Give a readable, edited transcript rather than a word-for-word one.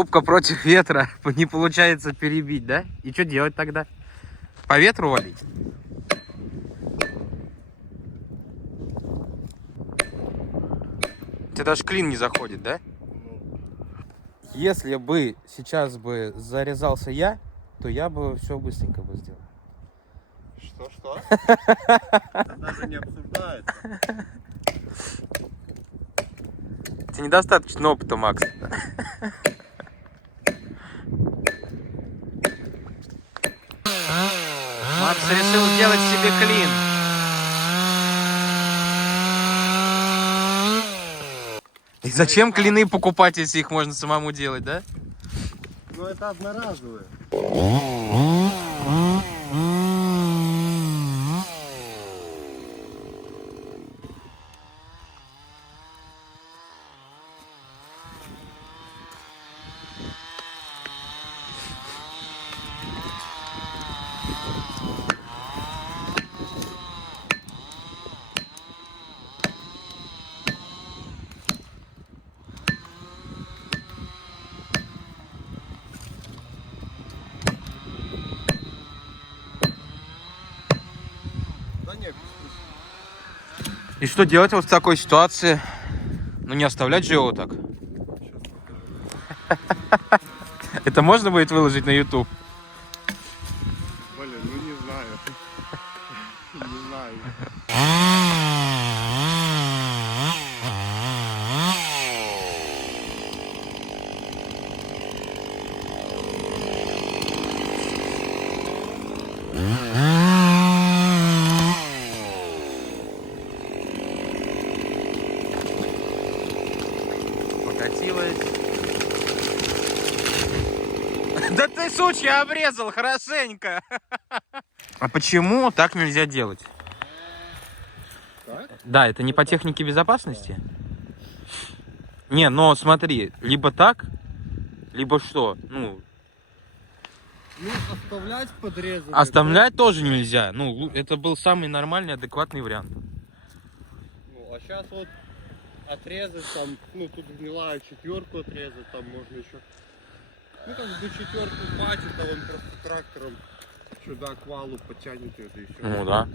Рубка против ветра. Не получается перебить, да? И что делать тогда? По ветру валить? Тебе даже клин не заходит, да? Если бы сейчас бы зарезался я, то я бы все быстренько бы сделал. Что? Это даже не обсуждается. Тебе недостаточно опыта, Макс. Макс решил сделать себе клин. И зачем клины покупать, если их можно самому делать, да? Ну это одноразовые. Да нет, И что делать вот в такой ситуации? Ну не оставлять же его так. Это можно будет выложить на YouTube? блин, ну не знаю. Не знаю. Покатилась. Да ты, сучья, обрезал хорошенько. А почему так нельзя делать? Так? Да, это не по технике безопасности? Не, но смотри, либо так, либо что? Ну, Ну, оставлять подрезанные. оставлять тоже нельзя. Ну, это был самый нормальный, адекватный вариант. Ну, а сейчас вот отрезать там, ну, тут гнилая четверку отрезать, там можно еще. Ну, как бы четверку хватит, а он просто трактором сюда к валу подтянет это еще. Ну да.